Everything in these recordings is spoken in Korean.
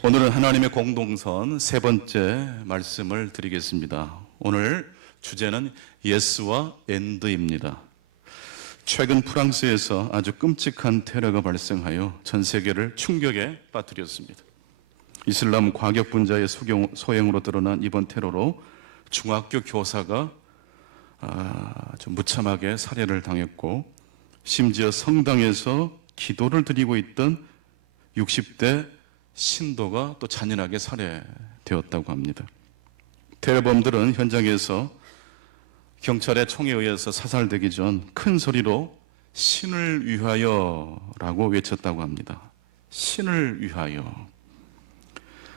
오늘은 하나님의 공동선 세 번째 말씀을 드리겠습니다. 오늘 주제는 예스와 앤드입니다. 최근 프랑스에서 아주 끔찍한 테러가 발생하여 전 세계를 충격에 빠뜨렸습니다. 이슬람 과격분자의 소행으로 드러난 이번 테러로 중학교 교사가 좀 무참하게 살해를 당했고, 심지어 성당에서 기도를 드리고 있던 60대 신도가 또 잔인하게 살해되었다고 합니다. 테러범들은 현장에서 경찰의 총에 의해서 사살되기 전 큰 소리로 신을 위하여 라고 외쳤다고 합니다. 신을 위하여.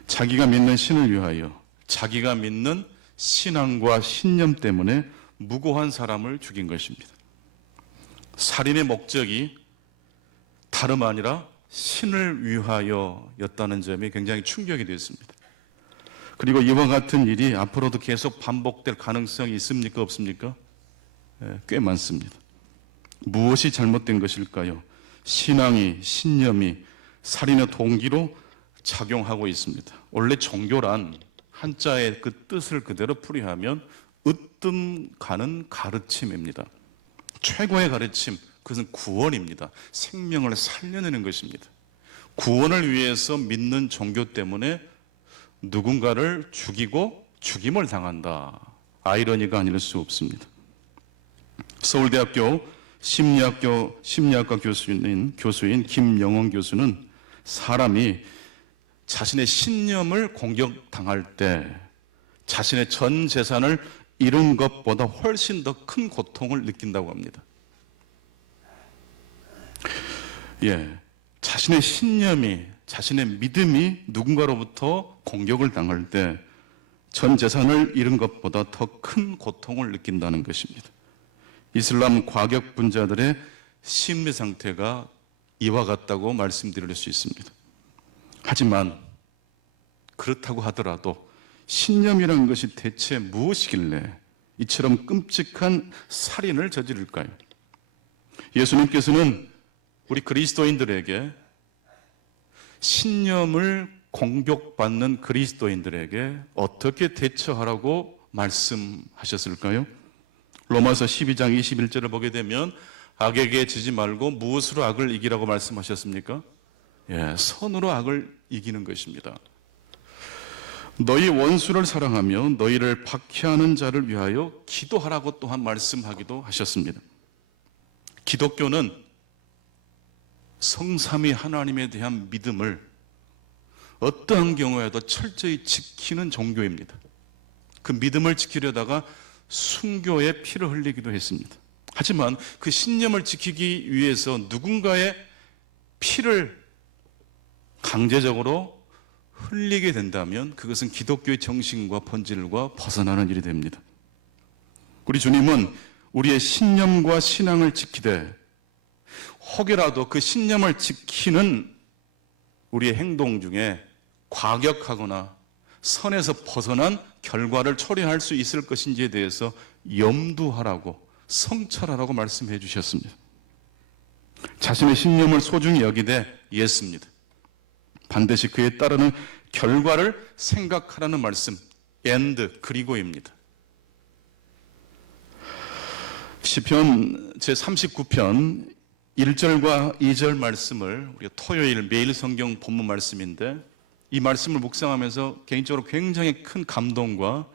자기가 믿는 신을 위하여, 자기가 믿는 신앙과 신념 때문에 무고한 사람을 죽인 것입니다. 살인의 목적이 다름 아니라 신을 위하여였다는 점이 굉장히 충격이 되었습니다. 그리고 이와 같은 일이 앞으로도 계속 반복될 가능성이 있습니까? 없습니까? 꽤 많습니다. 무엇이 잘못된 것일까요? 신앙이, 신념이 살인의 동기로 작용하고 있습니다. 원래 종교란 한자의 그 뜻을 그대로 풀이하면 으뜸 가는 가르침입니다. 최고의 가르침, 그것은 구원입니다. 생명을 살려내는 것입니다. 구원을 위해서 믿는 종교 때문에 누군가를 죽이고 죽임을 당한다. 아이러니가 아닐 수 없습니다. 서울대학교 심리학과 교수인 김영원 교수는 사람이 자신의 신념을 공격당할 때 자신의 전 재산을 잃은 것보다 훨씬 더 큰 고통을 느낀다고 합니다. 자신의 신념이, 자신의 믿음이 누군가로부터 공격을 당할 때 전 재산을 잃은 것보다 더 큰 고통을 느낀다는 것입니다. 이슬람 과격분자들의 심리 상태가 이와 같다고 말씀드릴 수 있습니다. 하지만 그렇다고 하더라도 신념이라는 것이 대체 무엇이길래 이처럼 끔찍한 살인을 저지를까요? 예수님께서는 우리 그리스도인들에게, 신념을 공격받는 그리스도인들에게 어떻게 대처하라고 말씀하셨을까요? 로마서 12장 21절을 보게 되면 악에게 지지 말고 무엇으로 악을 이기라고 말씀하셨습니까? 선으로 악을 이기는 것입니다. 너희 원수를 사랑하며 너희를 박해하는 자를 위하여 기도하라고 또한 말씀하기도 하셨습니다. 기독교는 성삼위 하나님에 대한 믿음을 어떠한 경우에도 철저히 지키는 종교입니다. 그 믿음을 지키려다가 순교의 피를 흘리기도 했습니다. 하지만 그 신념을 지키기 위해서 누군가의 피를 강제적으로 흘리게 된다면 그것은 기독교의 정신과 본질과 벗어나는 일이 됩니다. 우리 주님은 우리의 신념과 신앙을 지키되 혹여라도 그 신념을 지키는 우리의 행동 중에 과격하거나 선에서 벗어난 결과를 초래할 수 있을 것인지에 대해서 염두하라고, 성찰하라고 말씀해 주셨습니다. 자신의 신념을 소중히 여기되 예스입니다. 반드시 그에 따르는 결과를 생각하라는 말씀, and 그리고입니다. 시편 제39편 1절과 2절 말씀을 우리가 토요일 매일 성경 본문 말씀인데, 이 말씀을 묵상하면서 개인적으로 굉장히 큰 감동과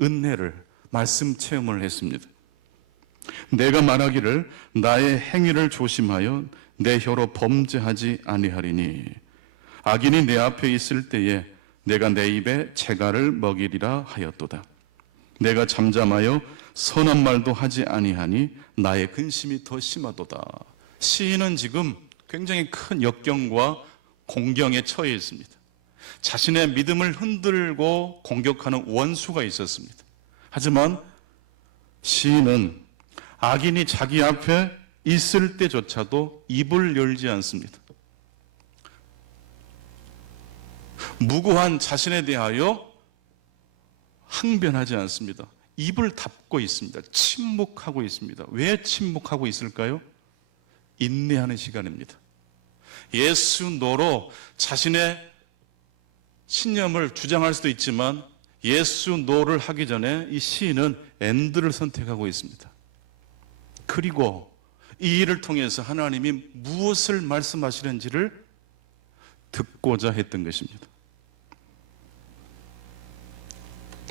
은혜를, 말씀 체험을 했습니다. 내가 말하기를 나의 행위를 조심하여 내 혀로 범죄하지 아니하리니 악인이 내 앞에 있을 때에 내가 내 입에 재갈을 먹이리라 하였도다. 내가 잠잠하여 선한 말도 하지 아니하니 나의 근심이 더 심하도다. 시인은 지금 굉장히 큰 역경과 공경에 처해 있습니다. 자신의 믿음을 흔들고 공격하는 원수가 있었습니다. 하지만 시인은 악인이 자기 앞에 있을 때조차도 입을 열지 않습니다. 무고한 자신에 대하여 항변하지 않습니다. 입을 닫고 있습니다. 침묵하고 있습니다. 왜 침묵하고 있을까요? 인내하는 시간입니다. 예수 노로 자신의 신념을 주장할 수도 있지만 예수 노를 하기 전에 이 시인은 엔드를 선택하고 있습니다. 그리고 이 일을 통해서 하나님이 무엇을 말씀하시는지를 듣고자 했던 것입니다.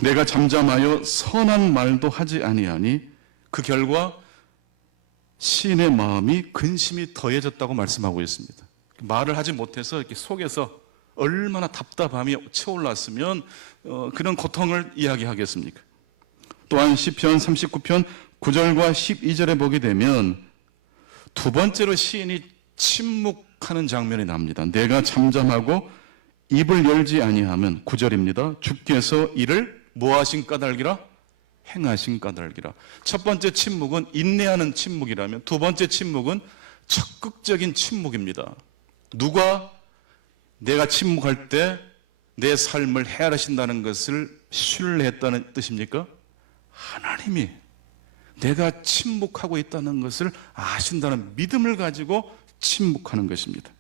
내가 잠잠하여 선한 말도 하지 아니하니 그 결과 시인의 마음이 근심이 더해졌다고 말씀하고 있습니다. 말을 하지 못해서 이렇게 속에서 얼마나 답답함이 채올랐으면 그런 고통을 이야기하겠습니까? 또한 시편 39편 9절과 12절에 보게 되면 두 번째로 시인이 침묵하는 장면이 납니다. 내가 잠잠하고 입을 열지 아니하면 9절입니다. 주께서 이를 뭐하신 까닭이라? 행하신 까닭이라. 첫 번째 침묵은 인내하는 침묵이라면 두 번째 침묵은 적극적인 침묵입니다. 누가 내가 침묵할 때 내 삶을 헤아리신다는 것을 신뢰했다는 뜻입니까? 하나님이 내가 침묵하고 있다는 것을 아신다는 믿음을 가지고 침묵하는 것입니다.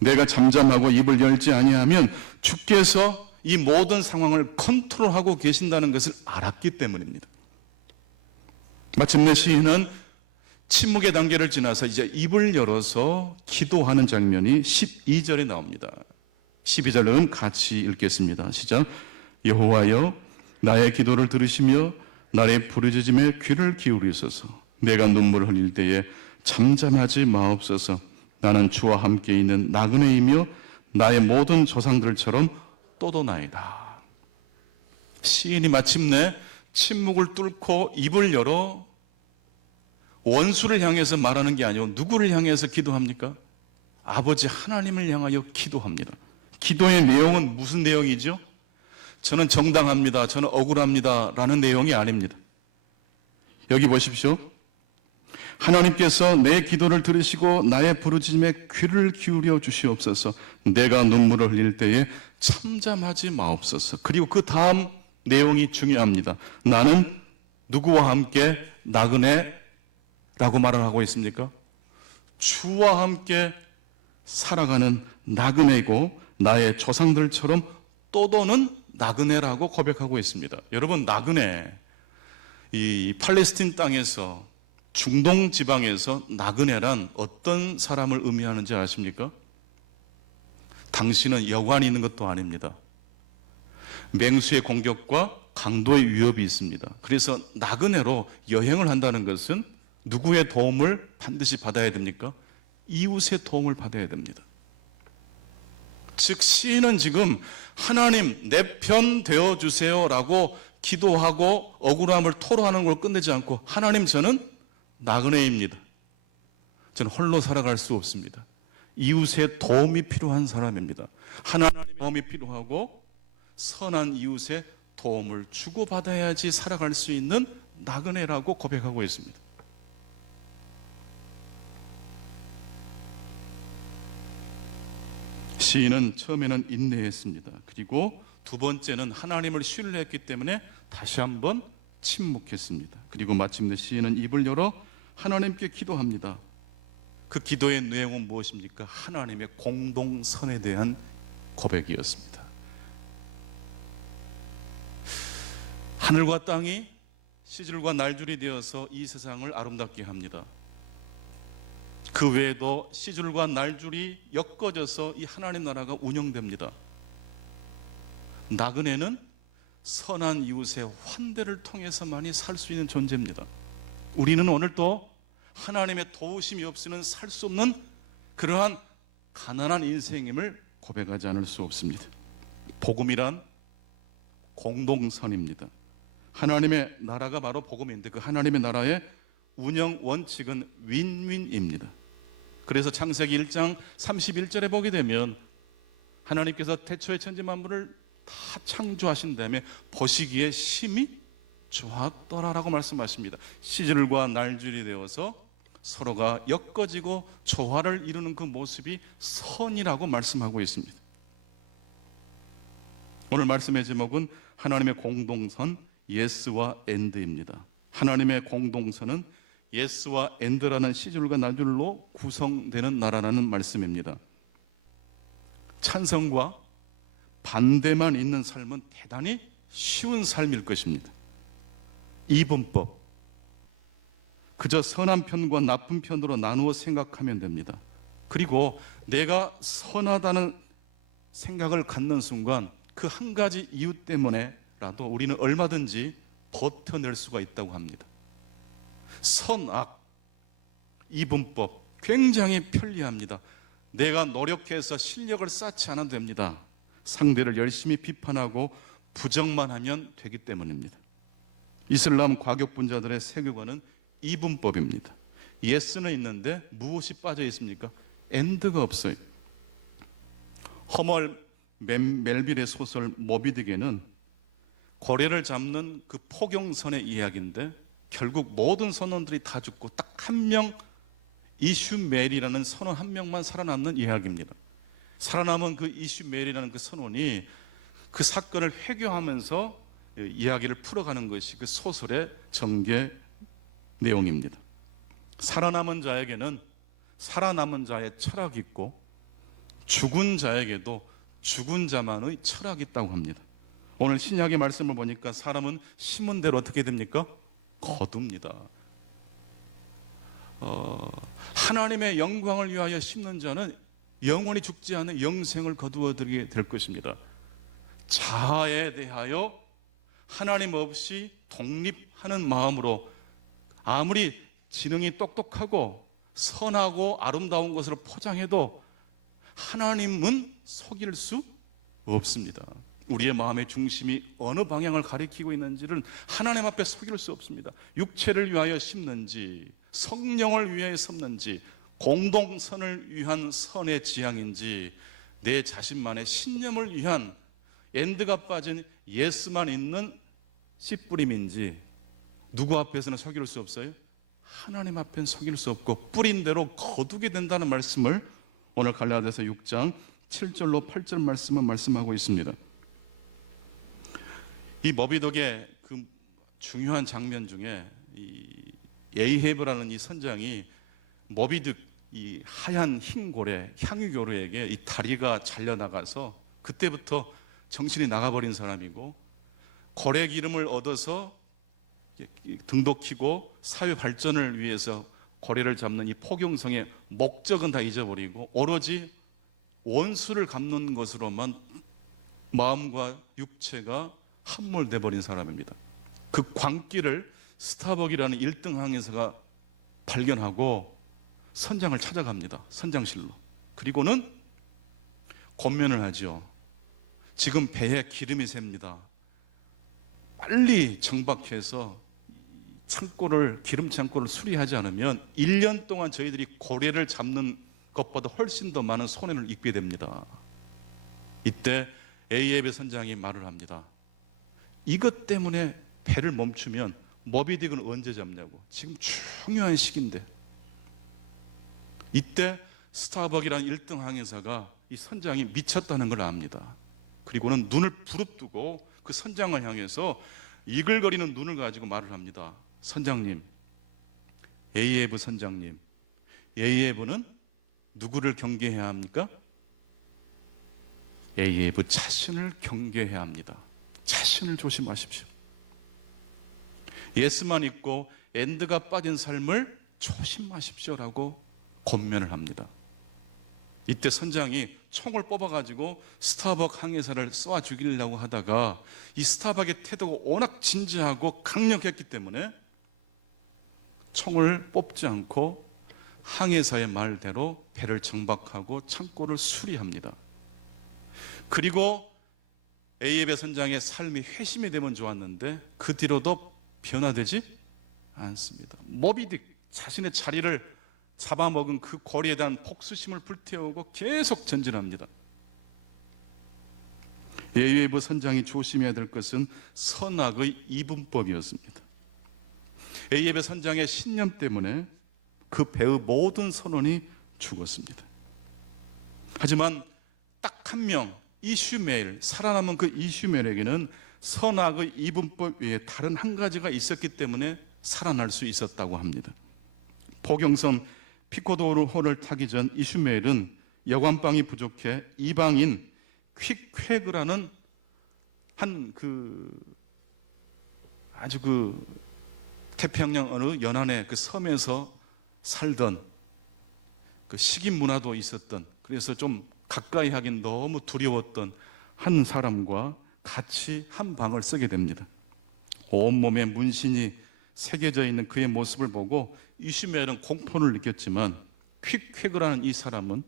내가 잠잠하고 입을 열지 아니하면 주께서 이 모든 상황을 컨트롤하고 계신다는 것을 알았기 때문입니다. 마침내 시인은 침묵의 단계를 지나서 이제 입을 열어서 기도하는 장면이 12절에 나옵니다. 12절은 같이 읽겠습니다. 시작. 여호와여 나의 기도를 들으시며 나의 부르짖음에 귀를 기울이소서. 내가 눈물을 흘릴 때에 잠잠하지 마옵소서. 나는 주와 함께 있는 나그네이며 나의 모든 조상들처럼 또도나이다. 시인이 마침내 침묵을 뚫고 입을 열어 원수를 향해서 말하는 게 아니고 누구를 향해서 기도합니까? 아버지 하나님을 향하여 기도합니다. 기도의 내용은 무슨 내용이죠? 저는 정당합니다. 저는 억울합니다. 라는 내용이 아닙니다. 여기 보십시오. 하나님께서 내 기도를 들으시고 나의 부르짖음에 귀를 기울여 주시옵소서. 내가 눈물을 흘릴 때에 잠잠하지 마옵소서. 그리고 그 다음 내용이 중요합니다. 나는 누구와 함께 나그네라고 말을 하고 있습니까? 주와 함께 살아가는 나그네이고 나의 조상들처럼 또도는 나그네라고 고백하고 있습니다. 여러분, 나그네, 이 팔레스틴 땅에서 중동 지방에서 나그네란 어떤 사람을 의미하는지 아십니까? 당신은 여관이 있는 것도 아닙니다. 맹수의 공격과 강도의 위협이 있습니다. 그래서 나그네로 여행을 한다는 것은 누구의 도움을 반드시 받아야 됩니까? 이웃의 도움을 받아야 됩니다. 즉 시인은 지금 하나님 내 편 되어 주세요라고 기도하고 억울함을 토로하는 걸 끝내지 않고 하나님 저는 나그네입니다. 저는 홀로 살아갈 수 없습니다. 이웃의 도움이 필요한 사람입니다. 하나님의 도움이 필요하고 선한 이웃의 도움을 주고받아야지 살아갈 수 있는 나그네라고 고백하고 있습니다. 시인은 처음에는 인내했습니다. 그리고 두 번째는 하나님을 신뢰했기 때문에 다시 한번 침묵했습니다. 그리고 마침내 시인은 입을 열어 하나님께 기도합니다. 그 기도의 내용은 무엇입니까? 하나님의 공동선에 대한 고백이었습니다. 하늘과 땅이 시줄과 날줄이 되어서 이 세상을 아름답게 합니다. 그 외에도 시줄과 날줄이 엮어져서 이 하나님 나라가 운영됩니다. 나그네는 선한 이웃의 환대를 통해서만이 살 수 있는 존재입니다. 우리는 오늘도 하나님의 도우심이 없이는 살 수 없는 그러한 가난한 인생임을 고백하지 않을 수 없습니다. 복음이란 공동선입니다. 하나님의 나라가 바로 복음인데 그 하나님의 나라의 운영 원칙은 윈윈입니다. 그래서 창세기 1장 31절에 보게 되면 하나님께서 태초의 천지 만물을 다 창조하신 다음에 보시기에 심히 좋았더라라고 말씀하십니다. 시줄과 날줄이 되어서 서로가 엮어지고 조화를 이루는 그 모습이 선이라고 말씀하고 있습니다. 오늘 말씀의 제목은 하나님의 공동선 예스와 엔드입니다. 하나님의 공동선은 예스와 엔드라는 시줄과 날줄로 구성되는 나라라는 말씀입니다. 찬성과 반대만 있는 삶은 대단히 쉬운 삶일 것입니다. 이분법. 그저 선한 편과 나쁜 편으로 나누어 생각하면 됩니다. 그리고 내가 선하다는 생각을 갖는 순간 그 한 가지 이유 때문에라도 우리는 얼마든지 버텨낼 수가 있다고 합니다. 선악, 이분법 굉장히 편리합니다. 내가 노력해서 실력을 쌓지 않아도 됩니다. 상대를 열심히 비판하고 부정만 하면 되기 때문입니다. 이슬람 과격분자들의 세계관은 이분법입니다. 예스는 있는데 무엇이 빠져 있습니까? 엔드가 없어요. 허멀 멜빌의 소설 모비딕에는 고래를 잡는 그 포경선의 이야기인데 결국 모든 선원들이 다 죽고 딱 한 명, 이슈멜이라는 선원 한 명만 살아남는 이야기입니다. 살아남은 그 이슈멜이라는 그 선원이 그 사건을 회귀하면서 이야기를 풀어가는 것이 그 소설의 전개 내용입니다. 살아남은 자에게는 살아남은 자의 철학이 있고 죽은 자에게도 죽은 자만의 철학이 있다고 합니다. 오늘 신약의 말씀을 보니까 사람은 심은 대로 어떻게 됩니까? 거둡니다. 하나님의 영광을 위하여 심는 자는 영원히 죽지 않은 영생을 거두어들이게 될 것입니다. 자아에 대하여 하나님 없이 독립하는 마음으로 아무리 지능이 똑똑하고 선하고 아름다운 것으로 포장해도 하나님은 속일 수 없습니다. 우리의 마음의 중심이 어느 방향을 가리키고 있는지를 하나님 앞에 속일 수 없습니다. 육체를 위하여 심는지 성령을 위하여 심는지 공동선을 위한 선의 지향인지 내 자신만의 신념을 위한 엔드가 빠진 예스만 있는 씨뿌림인지 누구 앞에서는 속일 수 없어요? 하나님 앞엔 속일 수 없고 뿌린 대로 거두게 된다는 말씀을 오늘 갈라디아서 6장 7절로 8절 말씀은 말씀하고 있습니다. 이 모비딕의 그 중요한 장면 중에 이 에이헤브라는 이 선장이 모비딕 이 하얀 흰 고래 향유교류에게 이 다리가 잘려나가서 그때부터 정신이 나가버린 사람이고 고래 기름을 얻어서 등독히고 사회 발전을 위해서 고래를 잡는 이 포경성의 목적은 다 잊어버리고 오로지 원수를 갚는 것으로만 마음과 육체가 함몰돼 버린 사람입니다. 그 광기를 스타벅이라는 1등 항해사가 발견하고 선장을 찾아갑니다. 선장실로. 그리고는 권면을 하죠. 지금 배에 기름이 셉니다. 빨리 정박해서 기름 창고를 수리하지 않으면 1년 동안 저희들이 고래를 잡는 것보다 훨씬 더 많은 손해를 입게 됩니다. 이때 에이앱의 선장이 말을 합니다. 이것 때문에 배를 멈추면 모비딕은 언제 잡냐고. 지금 중요한 시기인데. 이때 스타벅이라는 1등 항해사가 이 선장이 미쳤다는 걸 압니다. 그리고는 눈을 부릅뜨고 그 선장을 향해서 이글거리는 눈을 가지고 말을 합니다. 선장님, 에이에브 선장님, 에이에브는 누구를 경계해야 합니까? 에이에브 자신을 경계해야 합니다. 자신을 조심하십시오. 예스만 있고 엔드가 빠진 삶을 조심하십시오라고 권면을 합니다. 이때 선장이 총을 뽑아가지고 스타벅 항해사를 쏘아 죽이려고 하다가 이 스타벅의 태도가 워낙 진지하고 강력했기 때문에 총을 뽑지 않고 항해사의 말대로 배를 정박하고 창고를 수리합니다. 그리고 에이앱의 선장의 삶이 회심이 되면 좋았는데 그 뒤로도 변화되지 않습니다. 모비딕 자신의 자리를 잡아먹은 그 고리에 대한 복수심을 불태우고 계속 전진합니다. 에이앱의 선장이 조심해야 될 것은 선악의 이분법이었습니다. 에이앱의 선장의 신념 때문에 그 배의 모든 선원이 죽었습니다. 하지만 딱 한 명, 이슈멜, 살아남은 그 이슈멜에게는 선악의 이분법 외에 다른 한 가지가 있었기 때문에 살아날 수 있었다고 합니다. 포경선 피코도호를 타기 전 이슈멜은 여관방이 부족해 이방인 퀵회그라는 한 아주 태평양 어느 연안의 그 섬에서 살던 그 식인 문화도 있었던, 그래서 좀 가까이 하긴 너무 두려웠던 한 사람과 같이 한 방을 쓰게 됩니다. 온몸에 문신이 새겨져 있는 그의 모습을 보고 이슈멜은 공포를 느꼈지만 퀵회그라는 이 사람은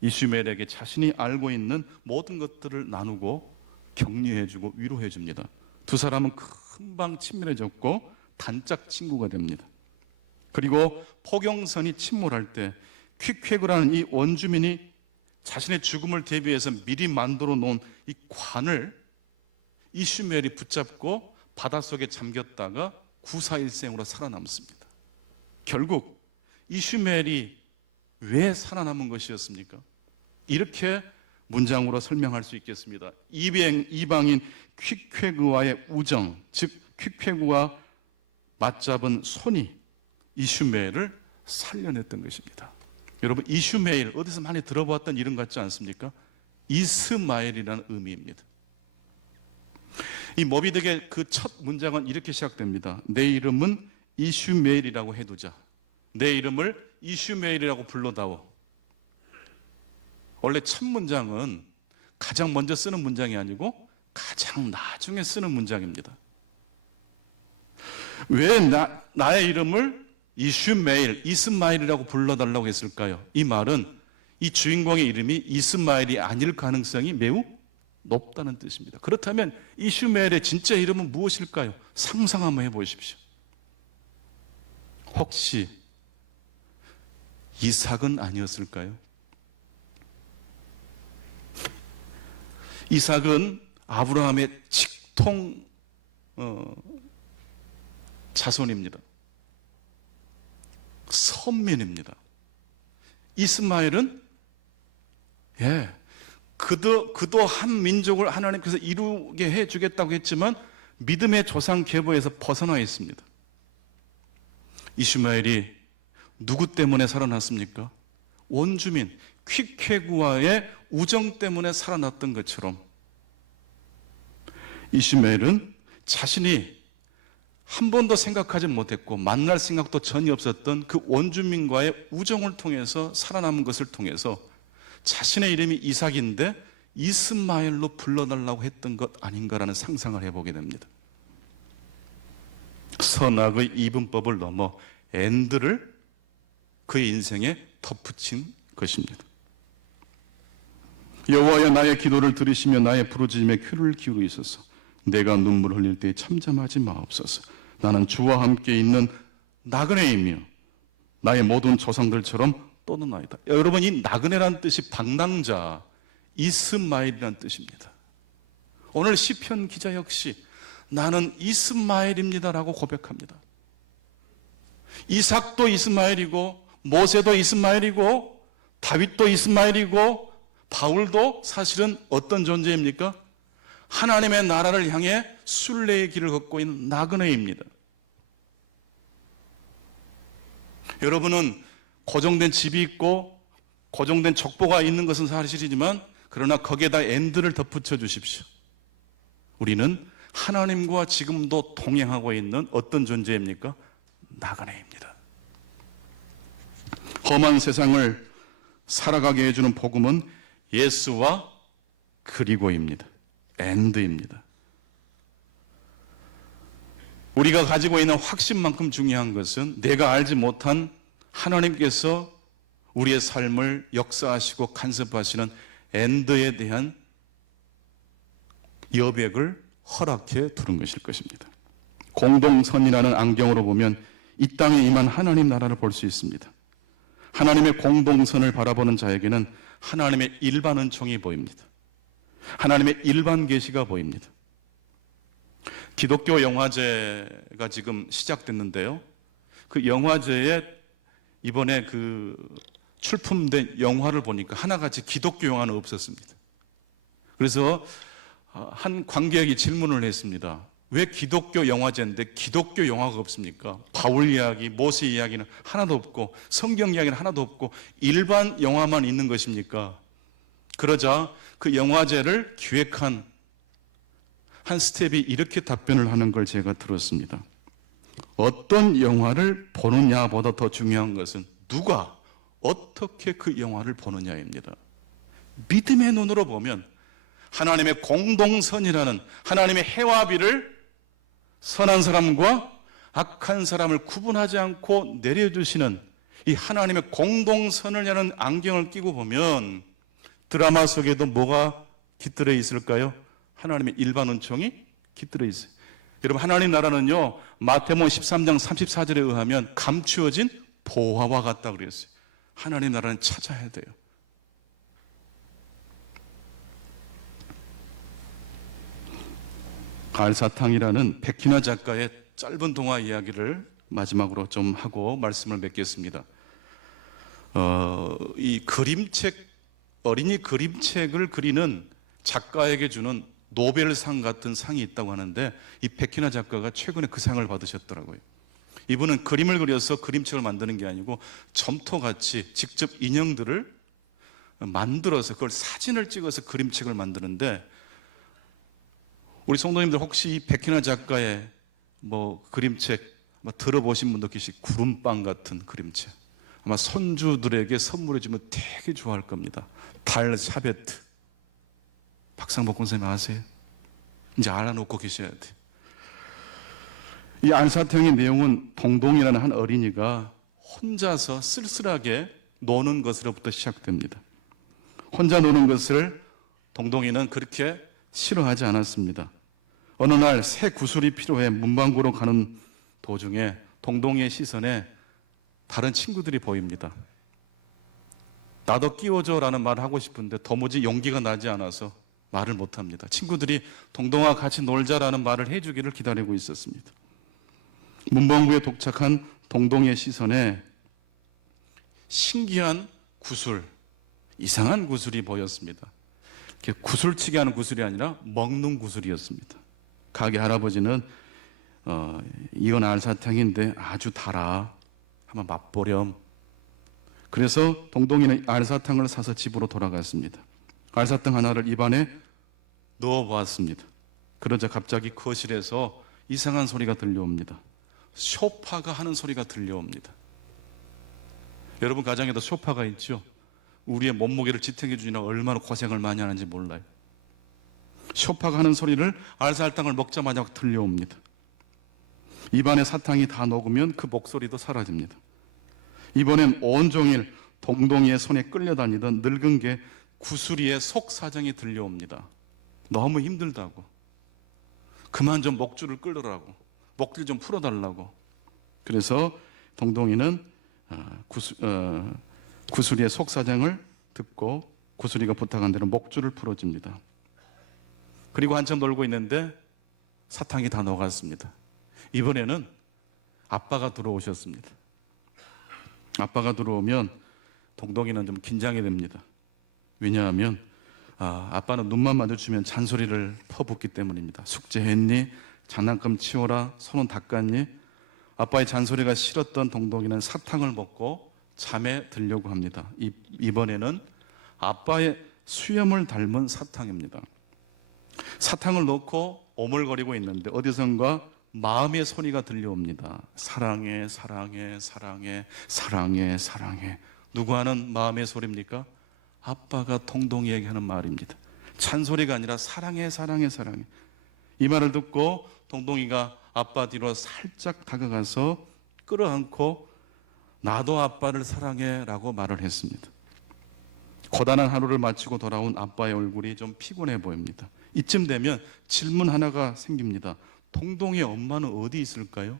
이슈멜에게 자신이 알고 있는 모든 것들을 나누고 격려해주고 위로해줍니다. 두 사람은 금방 친밀해졌고 단짝 친구가 됩니다. 그리고 포경선이 침몰할 때 퀵회그라는 이 원주민이 자신의 죽음을 대비해서 미리 만들어 놓은 이 관을 이슈멜이 붙잡고 바닷속에 잠겼다가 구사일생으로 살아남습니다. 결국 이슈멜이 왜 살아남은 것이었습니까? 이렇게 문장으로 설명할 수 있겠습니다. 이방인 퀵회그와의 우정, 즉 퀵회그와 맞잡은 손이 이슈멜을 살려냈던 것입니다. 여러분, 이슈멜 어디서 많이 들어봤던 이름 같지 않습니까? 이스마엘이라는 의미입니다. 이 모비딕의 그 첫 문장은 이렇게 시작됩니다. 내 이름은 이슈멜이라고 해두자. 내 이름을 이슈멜이라고 불러다오. 원래 첫 문장은 가장 먼저 쓰는 문장이 아니고 가장 나중에 쓰는 문장입니다. 왜 나의 이름을 이스마엘이라고 불러달라고 했을까요? 이 말은 이 주인공의 이름이 이스마엘이 아닐 가능성이 매우 높다는 뜻입니다. 그렇다면 이슈멜의 진짜 이름은 무엇일까요? 상상 한번 해보십시오. 혹시 이삭은 아니었을까요? 이삭은 아브라함의 직통 자손입니다. 선민입니다. 이스마엘은 그도 한 민족을 하나님께서 이루게 해주겠다고 했지만 믿음의 조상 계보에서 벗어나 있습니다. 이스마엘이 누구 때문에 살아났습니까? 원주민 퀵회그와의 우정 때문에 살아났던 것처럼 이스마엘은 자신이 한 번도 생각하지 못했고 만날 생각도 전혀 없었던 그 원주민과의 우정을 통해서 살아남은 것을 통해서 자신의 이름이 이삭인데 이스마엘로 불러달라고 했던 것 아닌가라는 상상을 해보게 됩니다. 선악의 이분법을 넘어 엔드를 그의 인생에 덧붙인 것입니다. 여호와여, 나의 기도를 들으시며 나의 부르짖음에 귀를 기울이소서. 내가 눈물을 흘릴 때 참잠하지 마옵소서. 나는 주와 함께 있는 나그네이며 나의 모든 조상들처럼 떠나나이다. 여러분, 이 나그네란 뜻이 방랑자, 이스마엘이란 뜻입니다. 오늘 시편 기자 역시 나는 이스마엘입니다라고 고백합니다. 이삭도 이스마엘이고 모세도 이스마엘이고 다윗도 이스마엘이고 바울도 사실은 어떤 존재입니까? 하나님의 나라를 향해 순례의 길을 걷고 있는 나그네입니다. 여러분은 고정된 집이 있고 고정된 족보가 있는 것은 사실이지만 그러나 거기에다 엔드를 덧붙여 주십시오. 우리는 하나님과 지금도 동행하고 있는 어떤 존재입니까? 나그네입니다. 험한 세상을 살아가게 해주는 복음은 예수와 그리고입니다. 엔드입니다. 우리가 가지고 있는 확신만큼 중요한 것은 내가 알지 못한 하나님께서 우리의 삶을 역사하시고 간섭하시는 엔드에 대한 여백을 허락해 두는 것일 것입니다. 공동선이라는 안경으로 보면 이 땅에 임한 하나님 나라를 볼 수 있습니다. 하나님의 공동선을 바라보는 자에게는 하나님의 일반 은총이 보입니다. 하나님의 일반 계시가 보입니다. 기독교 영화제가 지금 시작됐는데요. 그 영화제에 이번에 출품된 영화를 보니까 하나같이 기독교 영화는 없었습니다. 그래서 한 관객이 질문을 했습니다. 왜 기독교 영화제인데 기독교 영화가 없습니까? 바울 이야기, 모세 이야기는 하나도 없고 성경 이야기는 하나도 없고 일반 영화만 있는 것입니까? 그러자 그 영화제를 기획한 한 스텝이 이렇게 답변을 하는 걸 제가 들었습니다. 어떤 영화를 보느냐보다 더 중요한 것은 누가 어떻게 그 영화를 보느냐입니다. 믿음의 눈으로 보면 하나님의 공동선이라는 하나님의 해와비를 선한 사람과 악한 사람을 구분하지 않고 내려주시는 이 하나님의 공동선을 여는 안경을 끼고 보면 드라마 속에도 뭐가 깃들어 있을까요? 하나님의 일반 은총이 깃들어 있어요. 여러분, 하나님 나라는요, 마태복음 13장 34절에 의하면 감추어진 보화와 같다 그랬어요. 하나님 나라는 찾아야 돼요. 알사탕이라는 백희나 작가의 짧은 동화 이야기를 마지막으로 좀 하고 말씀을 맺겠습니다. 이 그림책, 어린이 그림책을 그리는 작가에게 주는 노벨상 같은 상이 있다고 하는데 이 백희나 작가가 최근에 그 상을 받으셨더라고요. 이분은 그림을 그려서 그림책을 만드는 게 아니고 점토같이 직접 인형들을 만들어서 그걸 사진을 찍어서 그림책을 만드는데, 우리 성도님들 혹시 이 백희나 작가의 그림책 들어보신 분도 계시, 구름빵 같은 그림책 아마 손주들에게 선물해 주면 되게 좋아할 겁니다. 달 샤베트. 박상복 권사님 아세요? 이제 알아놓고 계셔야 돼요. 이 안사탕의 내용은 동동이라는 한 어린이가 혼자서 쓸쓸하게 노는 것으로부터 시작됩니다. 혼자 노는 것을 동동이는 그렇게 싫어하지 않았습니다. 어느 날 새 구슬이 필요해 문방구로 가는 도중에 동동이의 시선에 다른 친구들이 보입니다. 나도 끼워줘라는 말을 하고 싶은데 도무지 용기가 나지 않아서 말을 못합니다. 친구들이 동동아 같이 놀자라는 말을 해주기를 기다리고 있었습니다. 문방구에 도착한 동동이의 시선에 신기한 구슬, 이상한 구슬이 보였습니다. 구슬치기 하는 구슬이 아니라 먹는 구슬이었습니다. 가게 할아버지는 이건 알사탕인데 아주 달아, 한번 맛보렴. 그래서 동동이는 알사탕을 사서 집으로 돌아갔습니다. 알사탕 하나를 입안에 넣어보았습니다. 그러자 갑자기 거실에서 이상한 소리가 들려옵니다. 쇼파가 하는 소리가 들려옵니다. 여러분 가정에도 쇼파가 있죠? 우리의 몸무게를 지탱해 주느라 얼마나 고생을 많이 하는지 몰라요. 쇼파가 하는 소리를 알사탕을 먹자마자 들려옵니다. 입안에 사탕이 다 녹으면 그 목소리도 사라집니다. 이번엔 온종일 동동이의 손에 끌려다니던 늙은 개 구슬이의 속사정이 들려옵니다. 너무 힘들다고, 그만 좀 목줄을 끌으라고, 목줄 좀 풀어달라고. 그래서 동동이는 구슬이의 속사정을 듣고 구슬이가 부탁한 대로 목줄을 풀어줍니다. 그리고 한참 놀고 있는데 사탕이 다 녹았습니다. 이번에는 아빠가 들어오셨습니다. 아빠가 들어오면 동동이는 좀 긴장이 됩니다. 왜냐하면 아빠는 눈만 마주치면 잔소리를 퍼붓기 때문입니다. 숙제했니? 장난감 치워라. 손은 닦았니? 아빠의 잔소리가 싫었던 동동이는 사탕을 먹고 잠에 들려고 합니다. 이번에는 아빠의 수염을 닮은 사탕입니다. 사탕을 넣고 오물거리고 있는데 어디선가 마음의 소리가 들려옵니다. 사랑해, 사랑해, 사랑해, 사랑해, 사랑해. 누구 하는 마음의 소리입니까? 아빠가 동동이에게 하는 말입니다. 찬소리가 아니라 사랑해, 사랑해, 사랑해. 이 말을 듣고 동동이가 아빠 뒤로 살짝 다가가서 끌어안고 나도 아빠를 사랑해 라고 말을 했습니다. 고단한 하루를 마치고 돌아온 아빠의 얼굴이 좀 피곤해 보입니다. 이쯤 되면 질문 하나가 생깁니다. 동동이의 엄마는 어디 있을까요?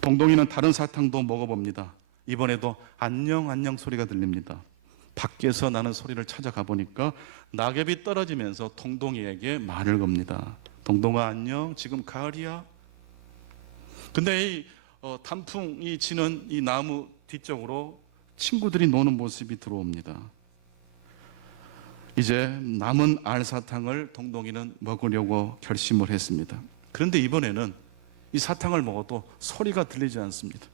동동이는 다른 사탕도 먹어봅니다. 이번에도 안녕 안녕 소리가 들립니다. 밖에서 나는 소리를 찾아가 보니까 낙엽이 떨어지면서 동동이에게 말을 겁니다. 동동아 안녕, 지금 가을이야. 근데 이 단풍이 지는 이 나무 뒤쪽으로 친구들이 노는 모습이 들어옵니다. 이제 남은 알사탕을 동동이는 먹으려고 결심을 했습니다. 그런데 이번에는 이 사탕을 먹어도 소리가 들리지 않습니다.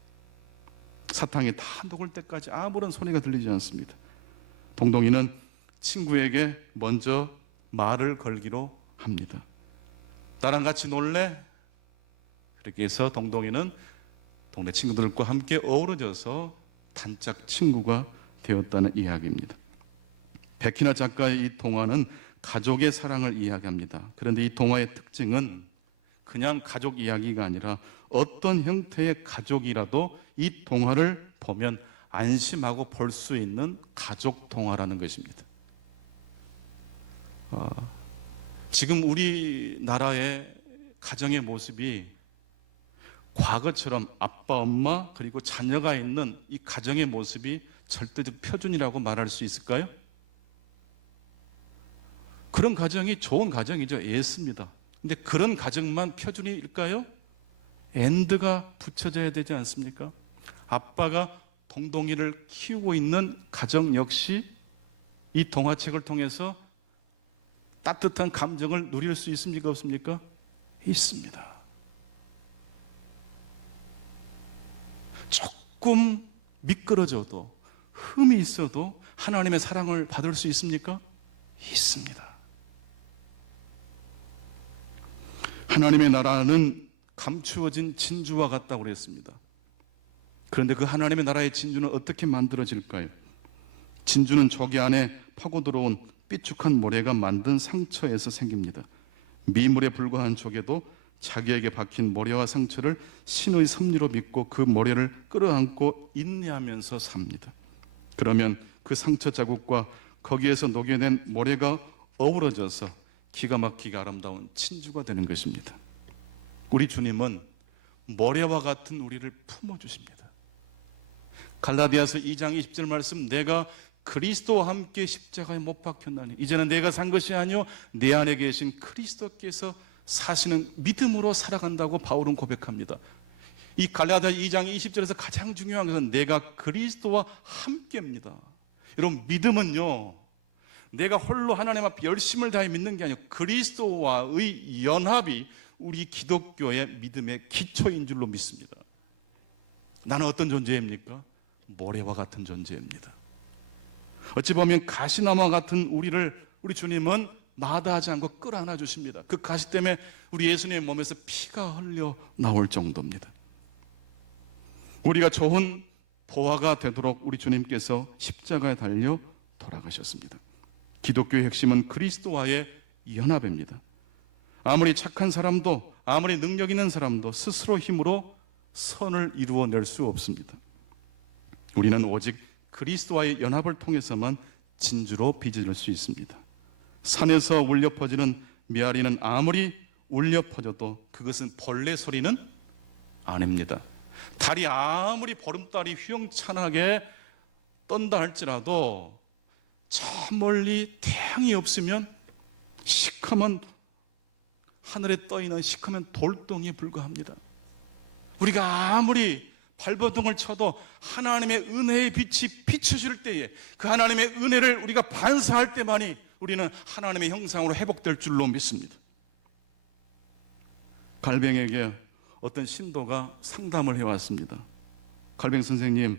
사탕이 다 녹을 때까지 아무런 소리가 들리지 않습니다. 동동이는 친구에게 먼저 말을 걸기로 합니다. 나랑 같이 놀래? 그렇게 해서 동동이는 동네 친구들과 함께 어우러져서 단짝 친구가 되었다는 이야기입니다. 백희나 작가의 이 동화는 가족의 사랑을 이야기합니다. 그런데 이 동화의 특징은 그냥 가족 이야기가 아니라 어떤 형태의 가족이라도 이 동화를 보면 안심하고 볼 수 있는 가족 동화라는 것입니다. 지금 우리나라의 가정의 모습이 과거처럼 아빠, 엄마 그리고 자녀가 있는 이 가정의 모습이 절대적 표준이라고 말할 수 있을까요? 그런 가정이 좋은 가정이죠. 예습니다. 근데 그런 가정만 표준일까요? 엔드가 붙여져야 되지 않습니까? 아빠가 동동이를 키우고 있는 가정 역시 이 동화책을 통해서 따뜻한 감정을 누릴 수 있습니까? 없습니까? 있습니다. 조금 미끄러져도 흠이 있어도 하나님의 사랑을 받을 수 있습니까? 있습니다. 하나님의 나라는 감추어진 진주와 같다고 그랬습니다. 그런데 그 하나님의 나라의 진주는 어떻게 만들어질까요? 진주는 조개 안에 파고 들어온 삐죽한 모래가 만든 상처에서 생깁니다. 미물에 불과한 조개도 자기에게 박힌 모래와 상처를 신의 섭리로 믿고 그 모래를 끌어안고 인내하면서 삽니다. 그러면 그 상처 자국과 거기에서 녹여낸 모래가 어우러져서 기가 막히게 아름다운 진주가 되는 것입니다. 우리 주님은 모래와 같은 우리를 품어주십니다. 갈라디아서 2장 20절 말씀, 내가 그리스도와 함께 십자가에 못 박혔나니 이제는 내가 산 것이 아니요 내 안에 계신 그리스도께서 사시는 믿음으로 살아간다고 바울은 고백합니다. 이 갈라디아 2장 20절에서 가장 중요한 것은 내가 그리스도와 함께입니다. 여러분, 믿음은요, 내가 홀로 하나님 앞에 열심을 다해 믿는 게 아니고 그리스도와의 연합이 우리 기독교의 믿음의 기초인 줄로 믿습니다. 나는 어떤 존재입니까? 모래와 같은 존재입니다. 어찌 보면 가시나무와 같은 우리 주님은 마다하지 않고 끌어안아 주십니다. 그 가시 때문에 우리 예수님의 몸에서 피가 흘려 나올 정도입니다. 우리가 좋은 보화가 되도록 우리 주님께서 십자가에 달려 돌아가셨습니다. 기독교의 핵심은 그리스도와의 연합입니다. 아무리 착한 사람도, 아무리 능력 있는 사람도 스스로 힘으로 선을 이루어낼 수 없습니다. 우리는 오직 그리스도와의 연합을 통해서만 진주로 빚을 수 있습니다. 산에서 울려 퍼지는 메아리는 아무리 울려 퍼져도 그것은 벌레 소리는 아닙니다. 달이 아무리 보름달이 휘영찬하게 떤다 할지라도 저 멀리 태양이 없으면 시커먼 하늘에 떠있는 시커먼 돌덩이에 불과합니다. 우리가 아무리 발버둥을 쳐도 하나님의 은혜의 빛이 비춰질 때에 그 하나님의 은혜를 우리가 반사할 때만이 우리는 하나님의 형상으로 회복될 줄로 믿습니다. 갈뱅에게 어떤 신도가 상담을 해왔습니다. 갈뱅 선생님,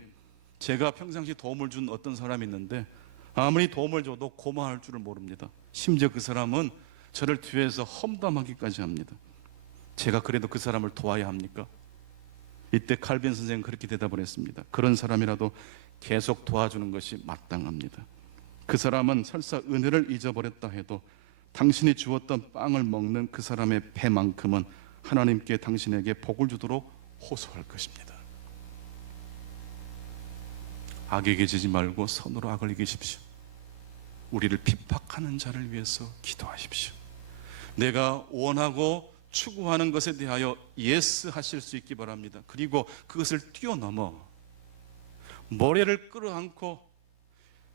제가 평상시 도움을 준 어떤 사람이 있는데 아무리 도움을 줘도 고마워할 줄을 모릅니다. 심지어 그 사람은 저를 뒤에서 험담하기까지 합니다. 제가 그래도 그 사람을 도와야 합니까? 이때 칼빈 선생은 그렇게 대답을 했습니다. 그런 사람이라도 계속 도와주는 것이 마땅합니다. 그 사람은 설사 은혜를 잊어버렸다 해도 당신이 주었던 빵을 먹는 그 사람의 배만큼은 하나님께 당신에게 복을 주도록 호소할 것입니다. 악에게 지지 말고 선으로 악을 이기십시오. 우리를 핍박하는 자를 위해서 기도하십시오. 내가 원하고 추구하는 것에 대하여 예스 하실 수 있기 바랍니다. 그리고 그것을 뛰어넘어 모래를 끌어안고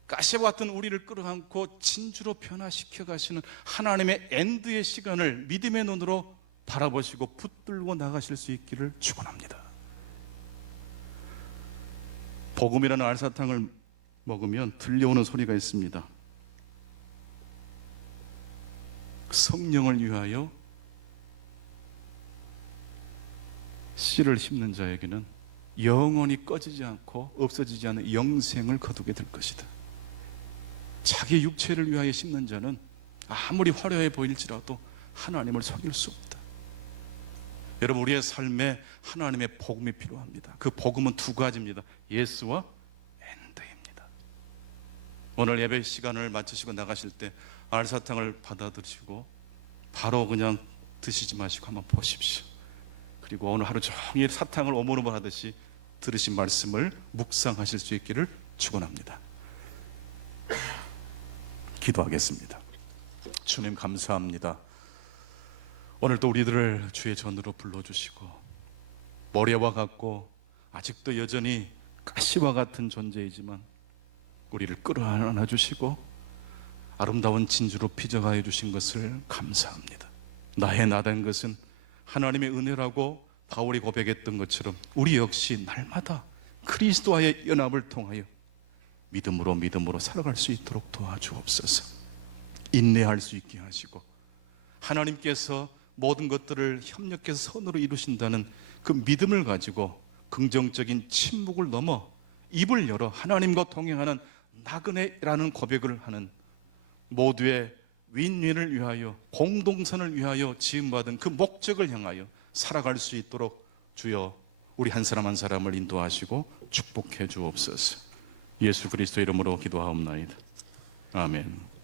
가시와 같은 우리를 끌어안고 진주로 변화시켜 가시는 하나님의 엔드의 시간을 믿음의 눈으로 바라보시고 붙들고 나가실 수 있기를 축원합니다. 복음이라는 알사탕을 먹으면 들려오는 소리가 있습니다. 성령을 위하여 씨를 심는 자에게는 영원히 꺼지지 않고 없어지지 않는 영생을 거두게 될 것이다. 자기 육체를 위하여 심는 자는 아무리 화려해 보일지라도 하나님을 속일 수 없다. 여러분, 우리의 삶에 하나님의 복음이 필요합니다. 그 복음은 두 가지입니다. 예스와 엔드입니다. 오늘 예배 시간을 마치시고 나가실 때 알사탕을 받아들이시고 바로 그냥 드시지 마시고 한번 보십시오. 그리고 오늘 하루 종일 사탕을 오물오물 하듯이 들으신 말씀을 묵상하실 수 있기를 축원합니다. 기도하겠습니다. 주님, 감사합니다. 오늘 또 우리들을 주의 전으로 불러주시고 모래와 같고 아직도 여전히 가시와 같은 존재이지만 우리를 끌어안아 주시고 아름다운 진주로 빚어가해 주신 것을 감사합니다. 나의 나된 것은 하나님의 은혜라고 바울이 고백했던 것처럼 우리 역시 날마다 그리스도와의 연합을 통하여 믿음으로 살아갈 수 있도록 도와주옵소서. 인내할 수 있게 하시고 하나님께서 모든 것들을 협력해서 선으로 이루신다는 그 믿음을 가지고 긍정적인 침묵을 넘어 입을 열어 하나님과 동행하는 나그네라는 고백을 하는 모두의 윈윈을 위하여 공동선을 위하여 지음받은 그 목적을 향하여 살아갈 수 있도록 주여 우리 한 사람 한 사람을 인도하시고 축복해 주옵소서. 예수 그리스도 이름으로 기도하옵나이다. 아멘.